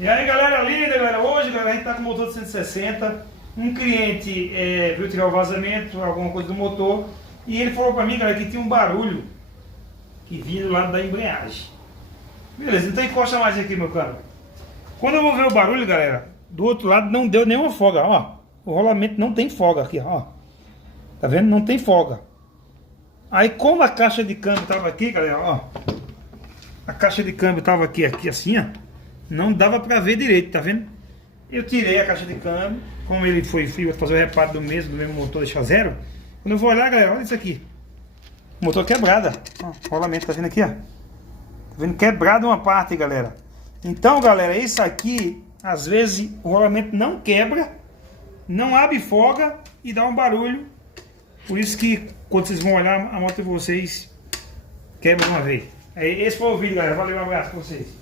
E aí galera linda, galera, hoje galera, a gente tá com o motor de 160. Um cliente viu tirar o vazamento, alguma coisa do motor, e ele falou pra mim, galera, que tinha um barulho que vinha do lado da embreagem. Beleza, então encosta mais aqui, meu caro. Quando eu vou ver o barulho, galera, do outro lado não deu nenhuma folga, ó. O rolamento não tem folga aqui, ó. Tá vendo? Não tem folga. Aí como a caixa de câmbio tava aqui, galera, ó. A caixa de câmbio tava aqui assim, ó. Não dava pra ver direito, tá vendo? Eu tirei a caixa de câmbio. Como ele foi fazer o reparo do mesmo motor, deixar zero. Quando eu vou olhar, galera, olha isso aqui. Motor quebrada. Ó, o rolamento, tá vendo aqui, ó? Tá vendo? Quebrado uma parte, galera. Então, galera, isso aqui, às vezes, o rolamento não quebra, não abre folga e dá um barulho. Por isso que, quando vocês vão olhar, a moto de vocês quebra uma vez. Esse foi o vídeo, galera. Valeu, um abraço pra vocês.